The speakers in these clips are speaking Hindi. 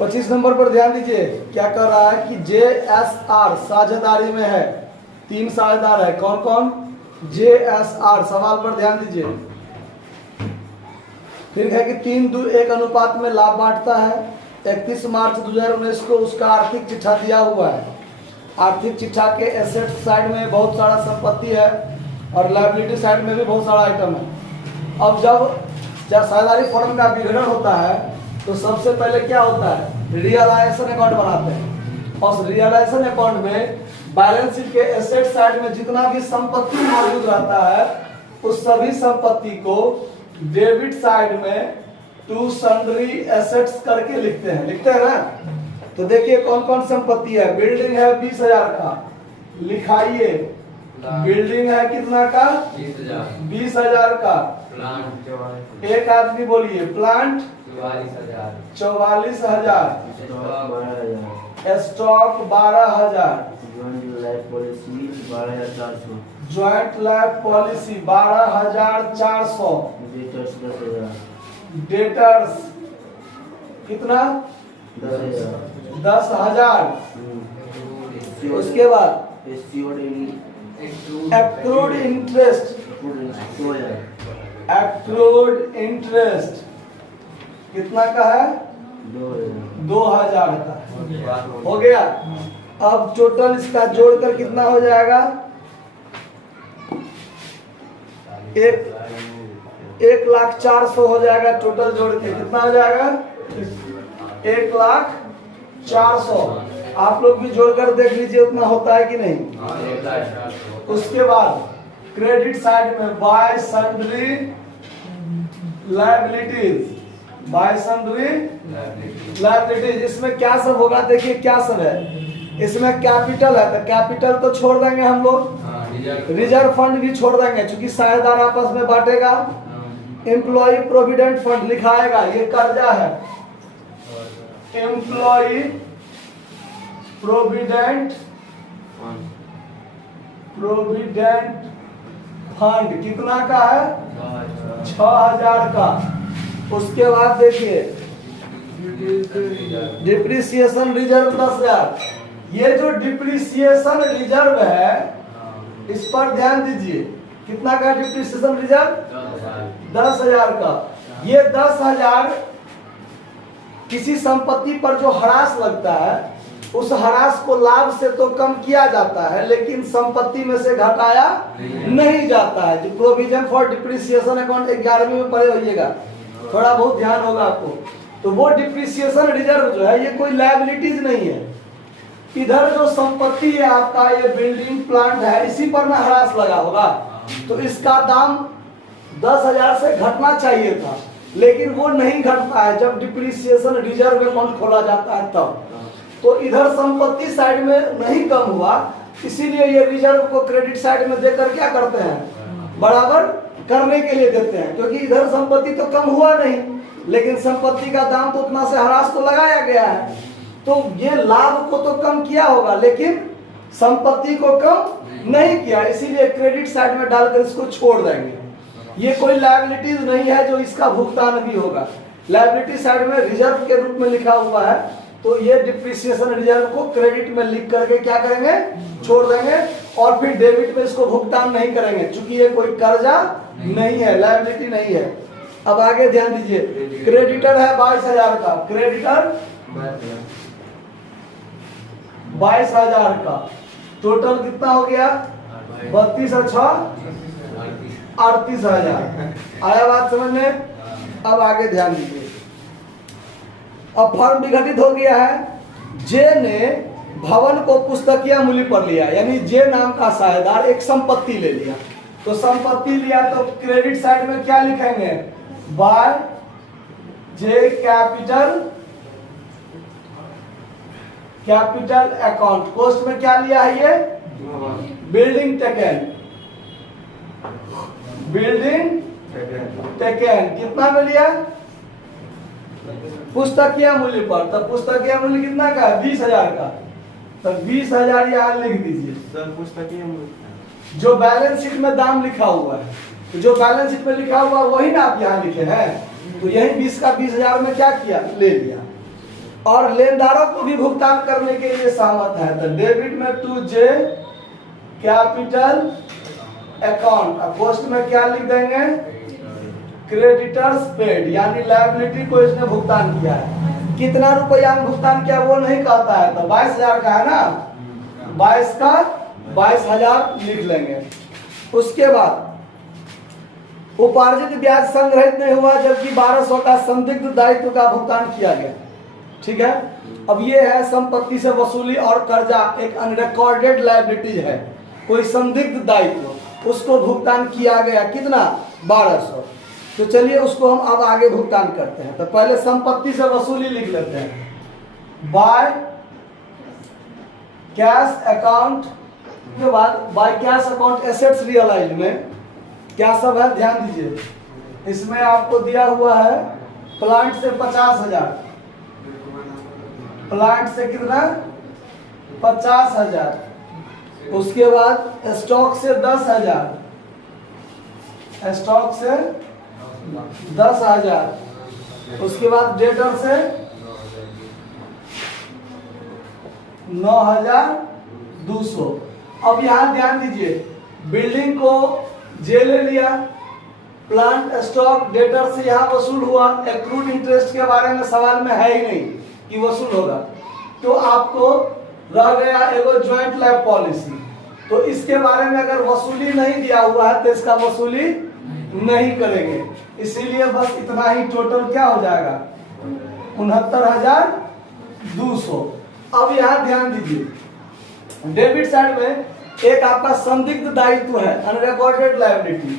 25 नंबर पर ध्यान दीजिए, क्या कर रहा है कि JSR साझेदारी में है, 3 साझेदार है, कौन कौन? JSR। सवाल पर ध्यान दीजिए, फिर है कि 3:1 अनुपात में लाभ बांटता है। 31 मार्च 2019 को उसका आर्थिक चिट्ठा दिया हुआ है। आर्थिक चिट्ठा के एसेट साइड में बहुत सारा संपत्ति है और लायबिलिटी साइड में भी बहुत सारा आइटम है। अब जब साझेदारी फर्म का विघटन होता है तो सबसे पहले क्या होता है? रियलाइजेशन अकाउंट बनाते हैं और रियलाइजेशन अकाउंट में बैलेंस शीट के एसेट साइड में जितना भी संपत्ति मौजूद रहता है उस सभी संपत्ति को डेबिट साइड में टू सन्ड्री एसेट्स करके लिखते हैं ना। तो देखिए कौन कौन संपत्ति है। बिल्डिंग है 20,000 का, लिखाइए। बिल्डिंग है कितना का? 20,000 का। एक आदमी बोलिए। Plant 44,000। Stock 12,000। Joint life policy 12,400। Debtors कितना? 10,000। उसके बाद एक्रूड इंटरेस्ट। एक्रूड इंटरेस्ट कितना का है? 2,000 का। हो गया। अब टोटल इसका जोड़कर कितना हो जाएगा? 1,04,000 हो जाएगा। टोटल जोड़ के कितना हो जाएगा? 1,04,000। आप लोग भी जोड़कर देख लीजिए उतना होता है कि नहीं। उसके बाद क्रेडिट साइड में bye sundry liabilities. Bye sundry liabilities इसमें क्या सब होगा? देखिए क्या सब है इसमें। कैपिटल है तो कैपिटल तो छोड़ देंगे हम लोग। रिजर्व फंड भी छोड़ देंगे क्योंकि साझेदार आपस में बांटेगा। एम्प्लॉय प्रोविडेंट फंड लिखाएगा, ये कर्जा है। एम्प्लॉय प्रोविडेंट फंड कितना का है? 6,000 का। उसके बाद देखिए डिप्रिसिएशन रिजर्व 10,000। ये जो डिप्रिसिएशन रिजर्व है इस पर ध्यान दीजिए। कितना का डिप्रिसिएशन रिजर्व? 10,000 का। ये 10,000 किसी संपत्ति पर जो ह्रास लगता है उस ह्रास को लाभ से तो कम किया जाता है लेकिन संपत्ति में से घटाया नहीं जाता है। जो प्रोविजन फॉर डिप्रिसिएशन अकाउंट 11वीं में पढ़े होइएगा, थोड़ा बहुत ध्यान होगा आपको। तो वो डिप्रिसिएशन रिजर्व जो है ये कोई लायबिलिटीज नहीं है। इधर जो संपत्ति है आपका, ये बिल्डिंग प्लांट है, इसी पर ना ह्रास लगा होगा तो इसका दाम 10,000 से घटना चाहिए था लेकिन वो नहीं घटता है जब डिप्रिसिएशन रिजर्व अकाउंट खोला जाता है तब। तो इधर संपत्ति साइड में नहीं कम हुआ, इसीलिए ये रिजर्व को क्रेडिट साइड में देकर क्या करते हैं? बराबर करने के लिए देते हैं, क्योंकि इधर संपत्ति तो कम हुआ नहीं लेकिन संपत्ति का दाम तो उतना से ह्रास तो लगाया गया है। तो ये लाभ को तो कम किया होगा लेकिन संपत्ति को कम नहीं किया, इसीलिए क्रेडिट साइड में डालकर इसको छोड़ देंगे। ये कोई लायबिलिटीज नहीं है जो इसका भुगतान भी होगा। लायबिलिटी साइड में रिजर्व के रूप में लिखा हुआ है तो ये डिप्रिसिएशन रिजर्व को क्रेडिट में लिख करके क्या करेंगे? छोड़ देंगे और फिर डेबिट में इसको भुगतान नहीं करेंगे क्योंकि ये कोई कर्जा नहीं है, लायबिलिटी नहीं है। अब आगे ध्यान दीजिए। क्रेडिटर है 22,000 का। क्रेडिटर 22,000 का। टोटल कितना हो गया? 32 और 6 38,000। आया बात समझ में? अब आगे ध्यान दीजिए। अब फर्म विघटित हो गया है। जे ने भवन को पुस्तकीय मूल्य पर लिया, यानी जे नाम का साझेदार एक संपत्ति ले लिया। तो संपत्ति लिया तो क्रेडिट साइड में क्या लिखेंगे? By J capital account. कोस्ट में क्या लिया है? ये बिल्डिंग टेकन। बिल्डिंग टेकन कितना में लिया? पुस्तकीय मूल्य पर। तब पुस्तकीय मूल्य कितना का? 20,000 का। तब 20,000 यहाँ लिख दीजिए। सर पुस्तकीय मूल्य जो बैलेंस शीट में दाम लिखा हुआ है, तो जो बैलेंस शीट में लिखा हुआ वही ना आप यहाँ लिखे हैं। तो यही 20 का 20,000 में क्या किया? ले लिया। और लेनदारों को भी भुगतान करने के लिए सहमत है। तो डेबिट में टू जे कैपिटल अकाउंट, पोस्ट में क्या लिख देंगे, क्रेडिटर्स पेड, यानी लायबिलिटी को इसने भुगतान किया है। कितना रुपया में भुगतान किया वो नहीं कहता है, तो 22,000 का है ना, 22 का 22,000 लिख लेंगे। उसके बाद उपार्जित ब्याज संग्रहित नहीं हुआ, जबकि 1200 का संदिग्ध दायित्व का भुगतान किया गया। ठीक है, अब ये है संपत्ति से वसूली और कर्जा, एक अनरिकॉर्डेड लायबिलिटी है, कोई संदिग्ध दायित्व, उसको भुगतान किया गया कितना, 1200। तो चलिए उसको हम अब आगे भुगतान करते हैं। तो पहले संपत्ति से वसूली लिख लेते हैं, बाय कैश अकाउंट के बाद by cash account assets realise में क्या सब है ध्यान दीजिए। इसमें आपको दिया हुआ है प्लांट से 50,000, प्लांट से कितना 50,000, उसके बाद स्टॉक से 10,000, स्टॉक से 10,000, उसके बाद डेटर से 9,200। अब यहां ध्यान दीजिए, बिल्डिंग को जे ले लिया, प्लांट स्टॉक डेटर से यहां वसूल हुआ, एक्रूड इंटरेस्ट के बारे में सवाल में है ही नहीं कि वसूल होगा, तो आपको रह गया एगो ज्वाइंट लैब पॉलिसी। तो इसके बारे में अगर वसूली नहीं दिया हुआ है तो इसका वसूली नहीं करेंगे, इसीलिए बस इतना ही टोटल क्या हो जाएगा 69,200। अब यहाँ ध्यान दीजिए, डेबिट साइड में एक आपका संदिग्ध दायित्व है, अनरिकॉर्डेड लायबिलिटी।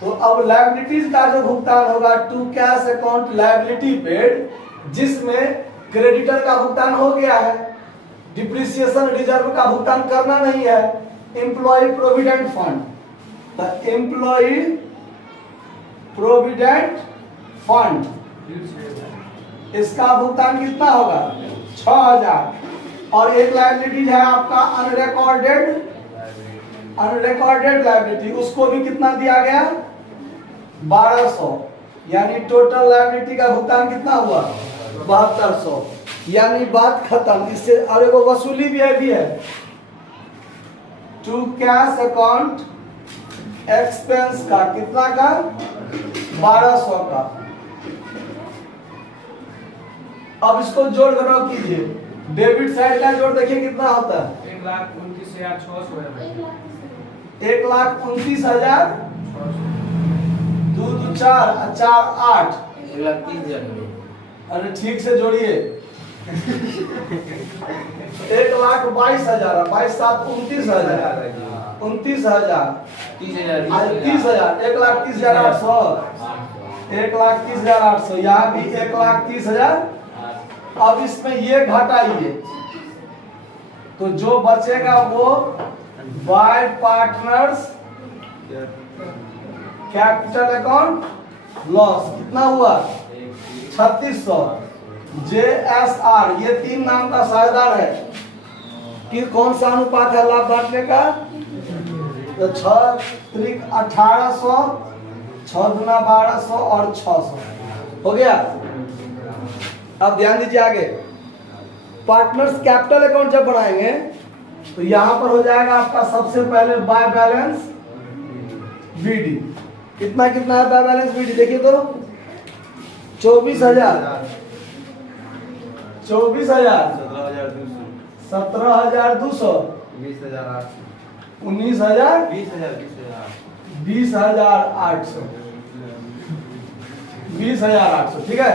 तो अब लायबिलिटीज का जो भुगतान होगा to cash account liability paid, जिसमें क्रेडिटर का भुगतान हो गया है, डिप्रिसिएशन रिजर्व का भुगतान करना नहीं है, एम्प्लॉय प्रोविडेंट फंड, तो एम्प्लॉय प्रोविडेंट फंड इसका भुगतान कितना होगा 6,000। और एक लायबिलिटी है आपका अनरिकॉर्डेड लायबिलिटी, उसको भी कितना दिया गया 1200, यानी टोटल लायबिलिटी का भुगतान कितना हुआ 7200, यानी बात खत्म। इससे और एगो वसूली भी है टू कैश अकाउंट एक्सपेंस का, कितना का 1200 का। अब इसको जोड़ घटाव कीजिए, डेबिट साइड का जोड़ देखिए कितना होता है 1,29,600, 1,29,000, 2 2 4 4 8, 1,30,000। अरे ठीक से जोड़िए 1,22,000, 22 7 29,000, 29,000, 30,000, 1,30,800, 1,30,800, यहाँ भी 1,30,000। अब इसमें ये घटाइए तो जो बचेगा वो bye partners capital account loss, कितना हुआ 3,600। JSR, ये 3 नाम का साझेदार है कि कौन सा अनुपात है लाभ बांटने का, तो 6 त्रिक 1800, 6 दूना 1200 और 600 हो गया। अब ध्यान दीजिए आगे, पार्टनर्स कैपिटल अकाउंट जब बनाएंगे तो यहां पर हो जाएगा आपका सबसे पहले बाय बैलेंस बीडी, कितना कितना है बाय बैलेंस बीडी देखिए तो 24,000, 17,200, 19,000, 20,800, 20,800। ठीक है,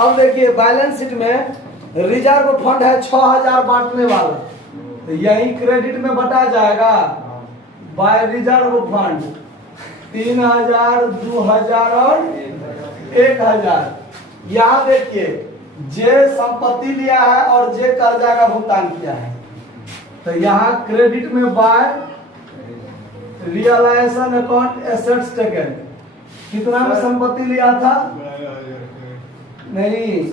अब देखिए बैलेंस शीट में रिजर्व फंड है 6,000 बांटने वाला, तो यही क्रेडिट में बटा जाएगा बाय रिजर्व फंड 3,000, 2,000 और 1,000। यहाँ देखिए जे संपत्ति लिया है और जे कर्जा का भुगतान किया है, तो यहाँ क्रेडिट में by realisation account assets taken, कितना में संपत्ति लिया था नहीं,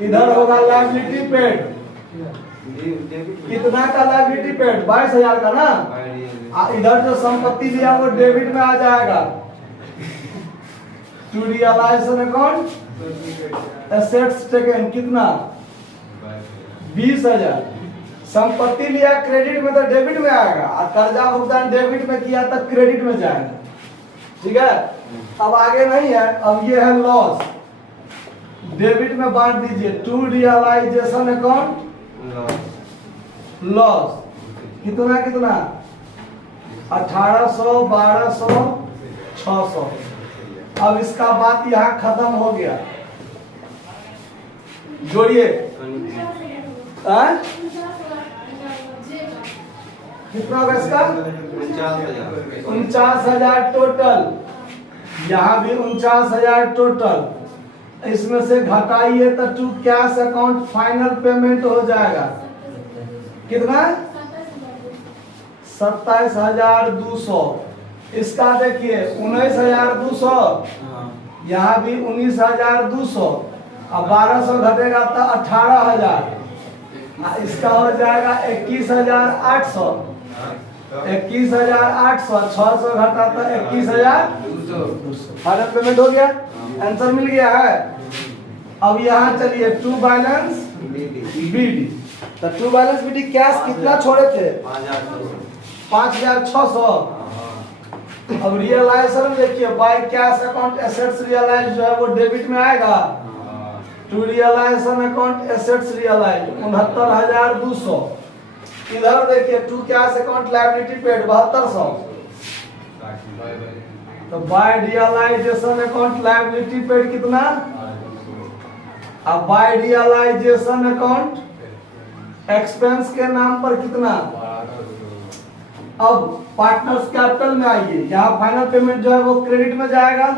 इधर होगा लायबिलिटी पेड, कितना का लायबिलिटी पेड 22,000 का ना, इधर जो संपत्ति लिया वो डेबिट में आ जाएगा to realisation account assets taken, कितना 20,000। संपत्ति लिया क्रेडिट में तो डेबिट में आएगा, और कर्जा भुगतान डेबिट में किया तो क्रेडिट में जाएगा। ठीक है, अब आगे नहीं है, अब ये है लॉस। डेबिट में बांट दीजिए, टू रियलाइजेशन अकाउंट लॉस। कितना कितना 1800, 1200, 600। अब इसका बात यहाँ खत्म हो गया। जोड़िए कितना होगा इसका 49,000 टोटल। यहाँ भी 49,000 टोटल। इसमें से घटाइए तो to cash account final payment हो जाएगा कितना 27,200। इसका देखिए 19,200, यहाँ भी 19,200, अब 1200 घटेगा तो 18,000। इसका हो जाएगा 21,800। 21,800, 600 घटा तो 21,200। फाइनल पेमेंट हो गया, आंसर मिल गया है। अब यहाँ चलिए टू बैलेंस बीडी। तो टू बैलेंस बीडी कैश कितना छोड़े थे 5,600। अब रियलाइजेशन में देखिए by cash account assets realise जो है वो डेबिट में आएगा। To realisation account assets realise 69,200। इधर देखिए to cash account liability paid 7200। तो by realisation account liability paid कितना, अब बाय रियलाइजेशन अकाउंट एक्सपेंस के नाम पर कितना। अब पार्टनर्स कैपिटल में आइए, यहाँ फाइनल पेमेंट जो है वो क्रेडिट में जाएगा।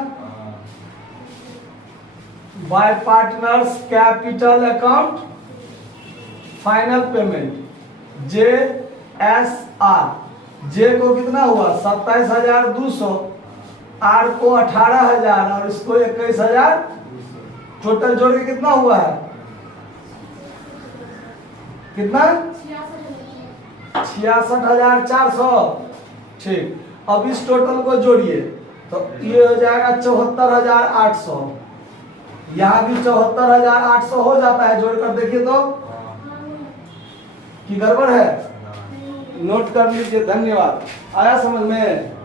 Bye partners capital account final payment JSR। जे को कितना हुआ 27,200, आर को 18,000 और इसको 21,000। टोटल जोड़ के कितना हुआ है कितना 66,400। ठीक, अब इस टोटल को जोड़िए तो ये हो जाएगा 74,800। यहाँ भी 74,800 हो जाता है, जोड़कर देखिए तो कि गड़बड़ है। नोट कर लीजिए, धन्यवाद। आया समझ में।